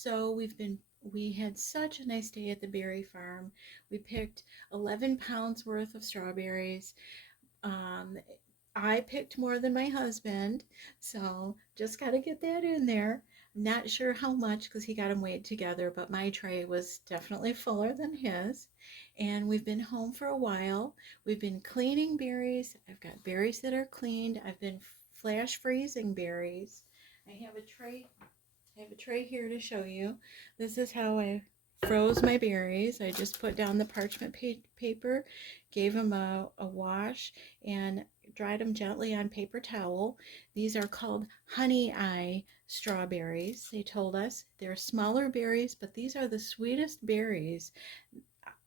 So we had such a nice day at the berry farm. We picked 11 pounds worth of strawberries. Um, I picked more than my husband, so just got to get that in there. Not sure how much because he got them weighed together, but my tray was definitely fuller than his. And we've been home for a while. We've been cleaning berries. I've got berries that are cleaned. I've been flash freezing berries. I have a tray I have a tray here to show you. This is how I froze my berries. I just put down the parchment paper, gave them a wash, and dried them gently on paper towel. These are called honey eye strawberries. They told us they're smaller berries, but these are the sweetest berries.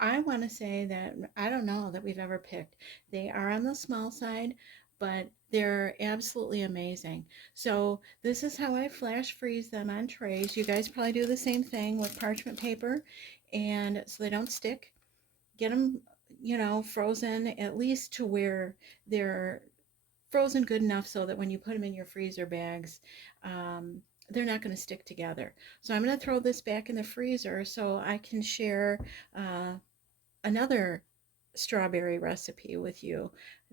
I want to say that I don't know that we've ever picked. They are on the small side, but they're absolutely amazing. So this is how I flash freeze them on trays. You guys probably do the same thing with parchment paper, and so they don't stick. Get them, frozen at least to where they're frozen good enough so that when you put them in your freezer bags, they're not going to stick together. So I'm going to throw this back in the freezer so I can share uh, another strawberry recipe with you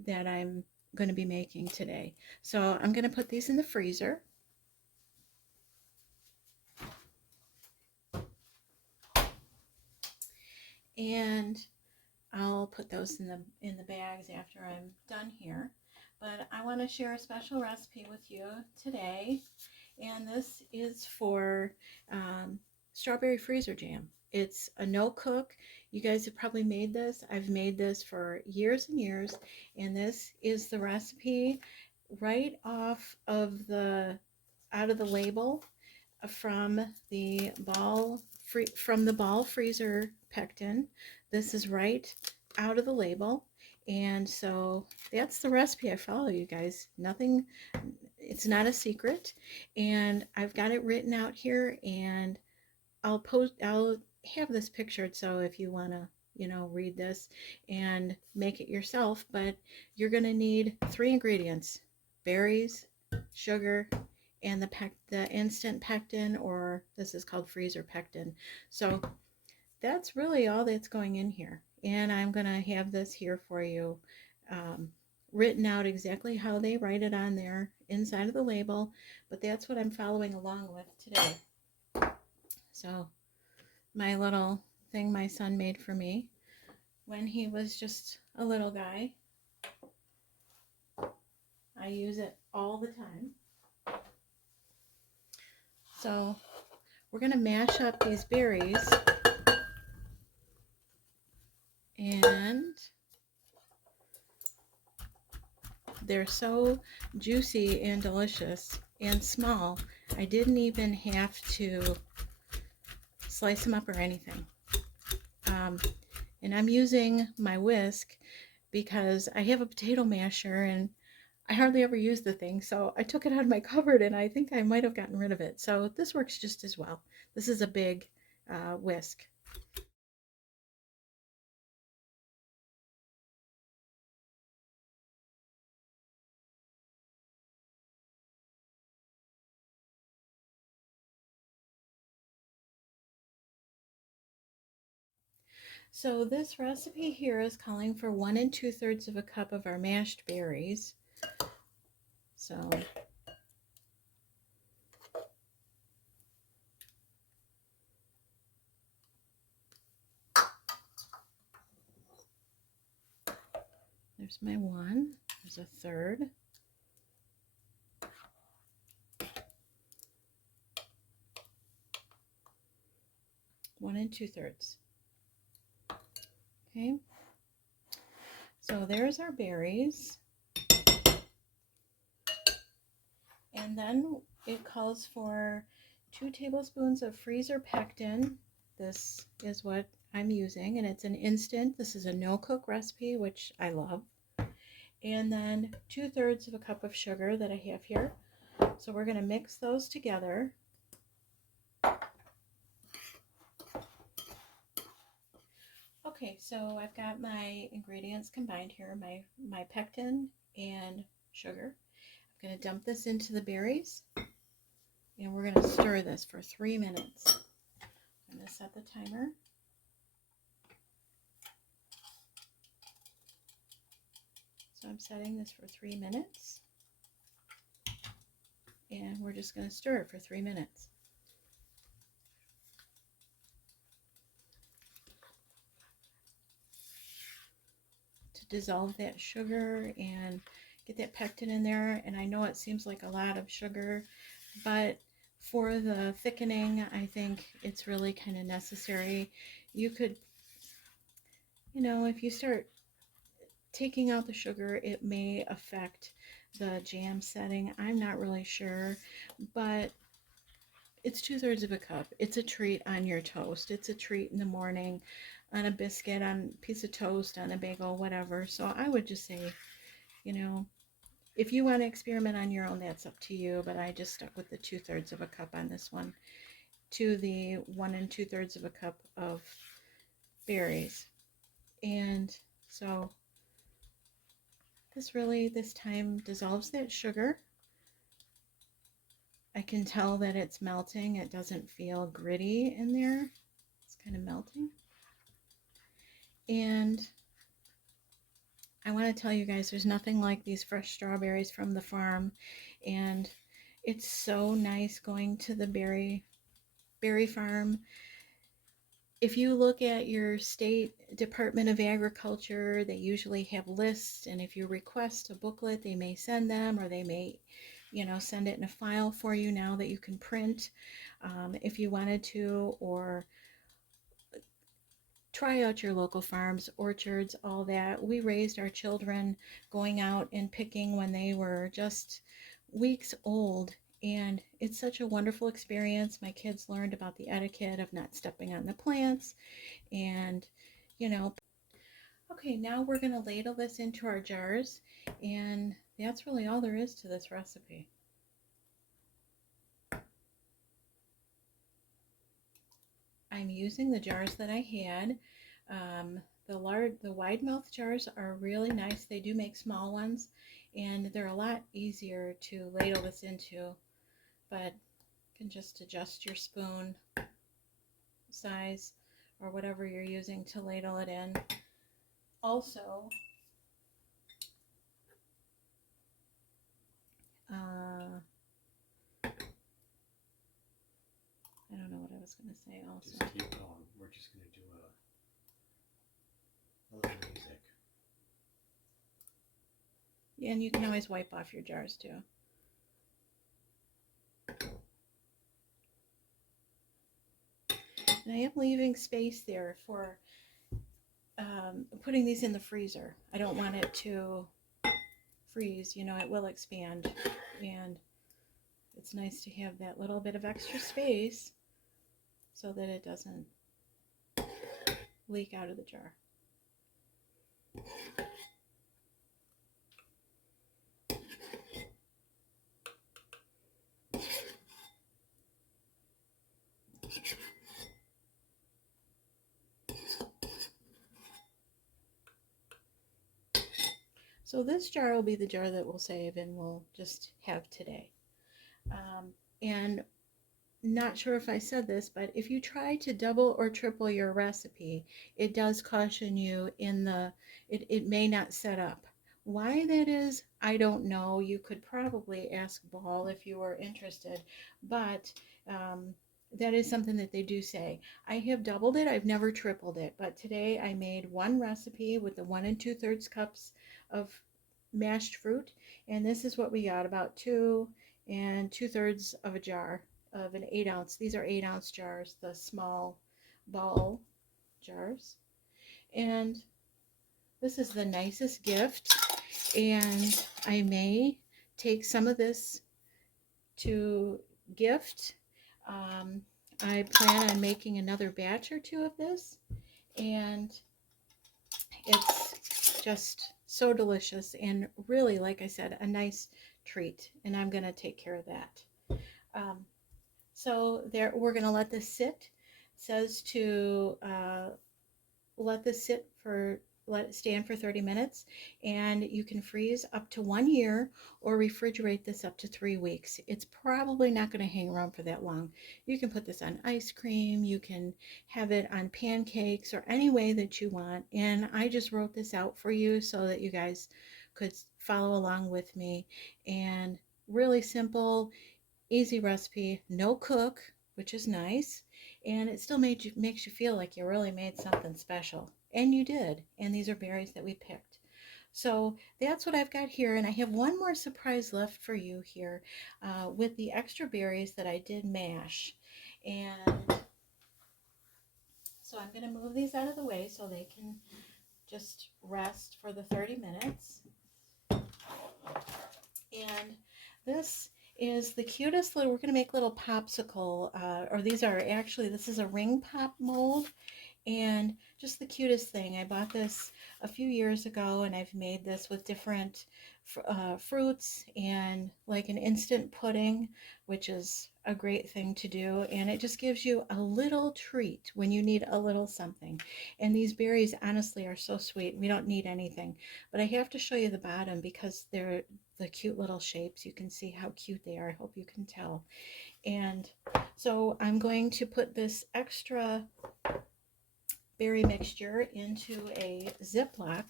that I'm going to be making today. So I'm going to put these in the freezer. And I'll put those in the bags after I'm done here. But I want to share a special recipe with you today, and this is for strawberry freezer jam. It's a no cook. You guys have probably made this. I've made this for years and years, and this is the recipe right off of the out of the label from the ball freezer pectin. This is right out of the label, and so that's the recipe I follow, you guys. Nothing, it's not a secret, and I've got it written out here, and I'll have this pictured so if you want to read this and make it yourself. But you're going to need three ingredients: berries, sugar, and the instant pectin, or this is called freezer pectin. So that's really all that's going in here, and I'm going to have this here for you, um, written out exactly how they write it on there inside of the label. But that's what I'm following along with today. So my little thing my son made for me when he was just a little guy. I use it all the time. So we're going to mash up these berries, and they're so juicy and delicious and small. I didn't even have to slice them up or anything. And I'm using my whisk because I have a potato masher and I hardly ever use the thing, so I took it out of my cupboard and I think I might have gotten rid of it. So this works just as well. This is a big whisk. So this recipe here is calling for 1 2/3 of a cup of our mashed berries. So there's my one. There's a third. One and 2/3. Okay. So there's our berries. And then it calls for 2 tablespoons of freezer pectin. This is what I'm using, and it's an instant. This is a no cook recipe, which I love. And then 2/3 of a cup of sugar that I have here. So we're going to mix those together. Okay, so I've got my ingredients combined here, my pectin and sugar. I'm going to dump this into the berries, and we're going to stir this for 3 minutes. I'm going to set the timer. So I'm setting this for 3 minutes. And we're just going to stir it for 3 minutes. To dissolve that sugar and get that pectin in there. And I know it seems like a lot of sugar, but for the thickening, I think it's really kind of necessary. You could, you know, if you start taking out the sugar, it may affect the jam setting. I'm not really sure, but it's 2/3 of a cup. It's a treat on your toast. It's a treat in the morning on a biscuit, on a piece of toast, on a bagel, whatever. So I would just say, you know, if you want to experiment on your own, that's up to you. But I just stuck with the 2/3 of a cup on this one to the 1 2/3 of a cup of berries. And so this time dissolves that sugar. I can tell that it's melting. It doesn't feel gritty in there. It's kind of melting. And I want to tell you guys, there's nothing like these fresh strawberries from the farm. And it's so nice going to the berry farm. If you look at your state Department of Agriculture, they usually have lists, and if you request a booklet, they may send them, or they may, you know, send it in a file for you now that you can print if you wanted to, or try out your local farms, orchards, all that. We raised our children going out and picking when they were just weeks old, and it's such a wonderful experience. My kids learned about the etiquette of not stepping on the plants, and you know. Okay, now we're going to ladle this into our jars, and that's really all there is to this recipe. I'm using the jars that I had. The wide mouth jars are really nice. They do make small ones, and they're a lot easier to ladle this into, but you can just adjust your spoon size or whatever you're using to ladle it in. Also, I don't know what I was going to say also. Just keep going. We're just going to do a little music. Yeah, and you can always wipe off your jars too. And I am leaving space there for putting these in the freezer. I don't want it to freeze, you know, it will expand. And it's nice to have that little bit of extra space so that it doesn't leak out of the jar. So this jar will be the jar that we'll save and we'll just have today. And not sure if I said this, but if you try to double or triple your recipe, it does caution you it may not set up. Why that is, I don't know. You could probably ask Ball if you were interested, but that is something that they do say. I have doubled it, I've never tripled it, but today I made one recipe with the 1 2/3 cups of mashed fruit, and this is what we got, about 2 2/3 of a jar of an 8-ounce. These are 8-ounce jars, the small Ball jars. And this is the nicest gift, and I may take some of this to gift. I plan on making another batch or two of this, and it's just so delicious and really, like I said, a nice treat, and I'm going to take care of that. So there, we're going to let this sit. It says to let this sit for let it stand for 30 minutes, and you can freeze up to 1 year or refrigerate this up to 3 weeks. It's probably not going to hang around for that long. You can put this on ice cream, you can have it on pancakes, or any way that you want. And I just wrote this out for you so that you guys could follow along with me. And really simple, easy recipe, no cook, which is nice, and it still makes you feel like you really made something special. And you did. And these are berries that we picked. So that's what I've got here, and I have one more surprise left for you here with the extra berries that I did mash. And so I'm going to move these out of the way so they can just rest for the 30 minutes. And this is the cutest little, we're going to make little popsicle, or these are actually, this is a ring pop mold, and just the cutest thing. I bought this a few years ago, and I've made this with different fruits and like an instant pudding, which is a great thing to do. And it just gives you a little treat when you need a little something. And these berries honestly are so sweet. We don't need anything, but I have to show you the bottom because they're the cute little shapes. You can see how cute they are. I hope you can tell. And so I'm going to put this extra berry mixture into a Ziploc,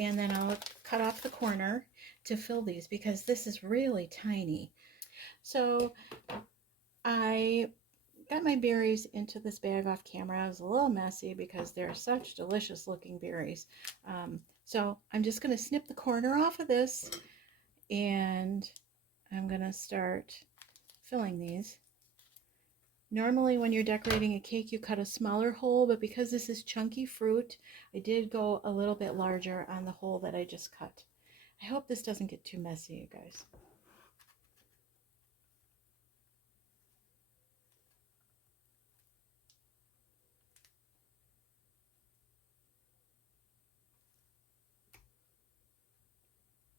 and then I'll cut off the corner to fill these because this is really tiny. So I got my berries into this bag off camera. I was a little messy because they're such delicious looking berries. So I'm just going to snip the corner off of this, and I'm going to start filling these. Normally when you're decorating a cake, you cut a smaller hole, but because this is chunky fruit, I did go a little bit larger on the hole that I just cut. I hope this doesn't get too messy, you guys.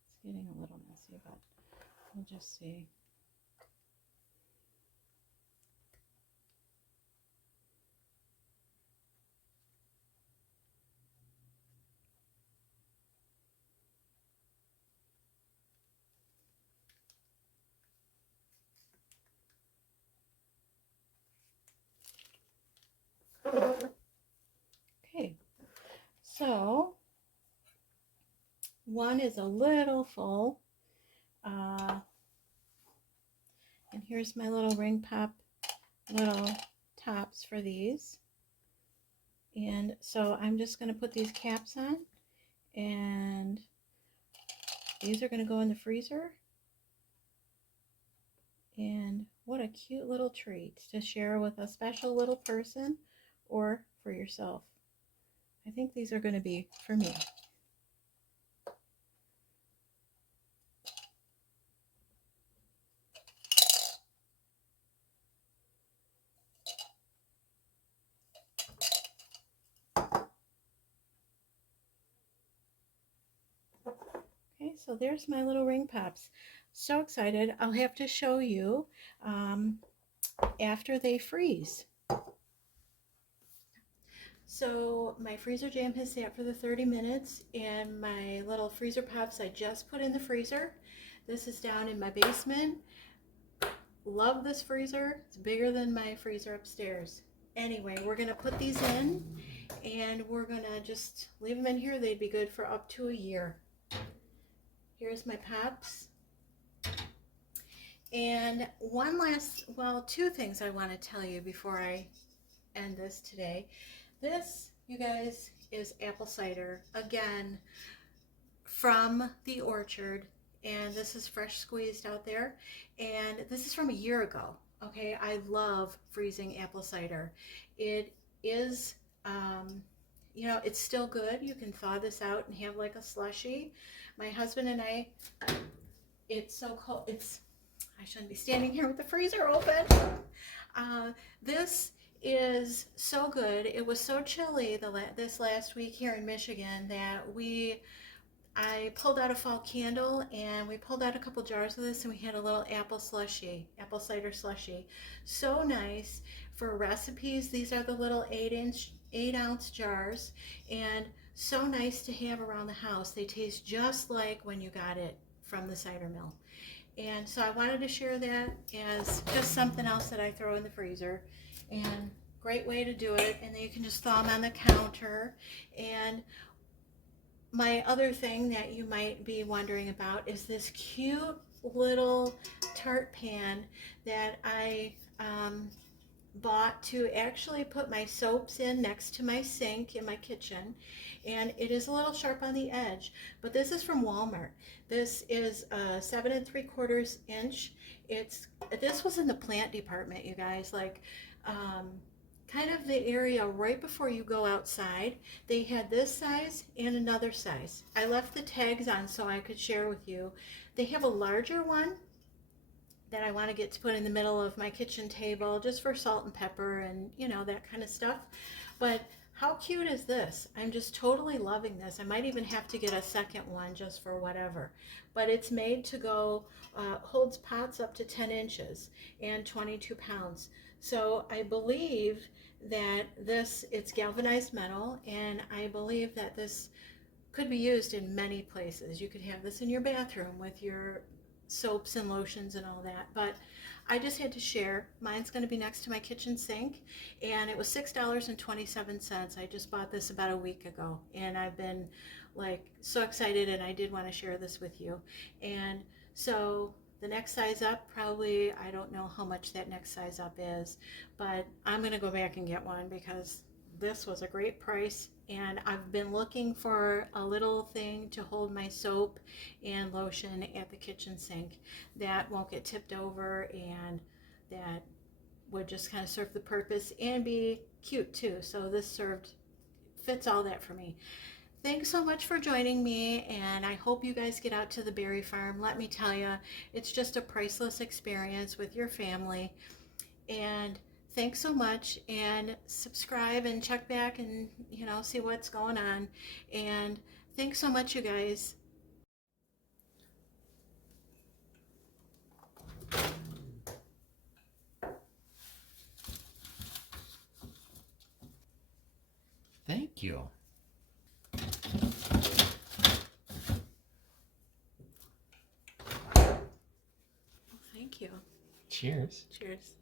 It's getting a little messy, but we'll just see. Okay, so one is a little full. And here's my little ring pop little tops for these. And so I'm just going to put these caps on, and these are going to go in the freezer. And what a cute little treat to share with a special little person or for yourself. I think these are going to be for me. Okay, so there's my little ring pops. So excited. I'll have to show you after they freeze. So my freezer jam has sat for the 30 minutes, and my little freezer pops I just put in the freezer. This is down in my basement. Love this freezer. It's bigger than my freezer upstairs. Anyway, we're going to put these in, and we're going to just leave them in here. They'd be good for up to a year. Here's my pops. And two things I want to tell you before I end this today. This, you guys, is apple cider, again, from the orchard, and this is fresh squeezed out there, and this is from a year ago. Okay, I love freezing apple cider. It is, it's still good. You can thaw this out and have like a slushy. My husband and I, it's so cold. I shouldn't be standing here with the freezer open. This is so good. It was so chilly this last week here in Michigan that I pulled out a fall candle, and we pulled out a couple jars of this, and we had a little apple cider slushy. So nice for recipes. These are the little 8 ounce jars, and so nice to have around the house. They taste just like when you got it from the cider mill. And so I wanted to share that as just something else that I throw in the freezer. And great way to do it. And then you can just thaw them on the counter. And my other thing that you might be wondering about is this cute little tart pan that I bought to actually put my soaps in next to my sink in my kitchen. And it is a little sharp on the edge, but this is from Walmart. This is a 7 3/4 inch. This was in the plant department, you guys, like kind of the area right before you go outside. They had this size and another size. I left the tags on so I could share with you. They have a larger one that I want to get to put in the middle of my kitchen table just for salt and pepper and that kind of stuff. But how cute is this? I'm just totally loving this. I might even have to get a second one just for whatever. But it's made to go, holds pots up to 10 inches and 22 pounds. So I believe that it's galvanized metal, and I believe that this could be used in many places. You could have this in your bathroom with your soaps and lotions and all that. But I just had to share. Mine's going to be next to my kitchen sink, and it was $6.27. I just bought this about a week ago, and I've been like so excited, and I did want to share this with you. And so the next size up, probably, I don't know how much that next size up is, but I'm going to go back and get one because this was a great price. And I've been looking for a little thing to hold my soap and lotion at the kitchen sink that won't get tipped over, and that would just kind of serve the purpose and be cute too. So this fits all that for me. Thanks so much for joining me, and I hope you guys get out to the berry farm. Let me tell you, it's just a priceless experience with your family. And thanks so much, and subscribe and check back and see what's going on. And thanks so much, you guys. Thank you. Thank you. Cheers. Cheers.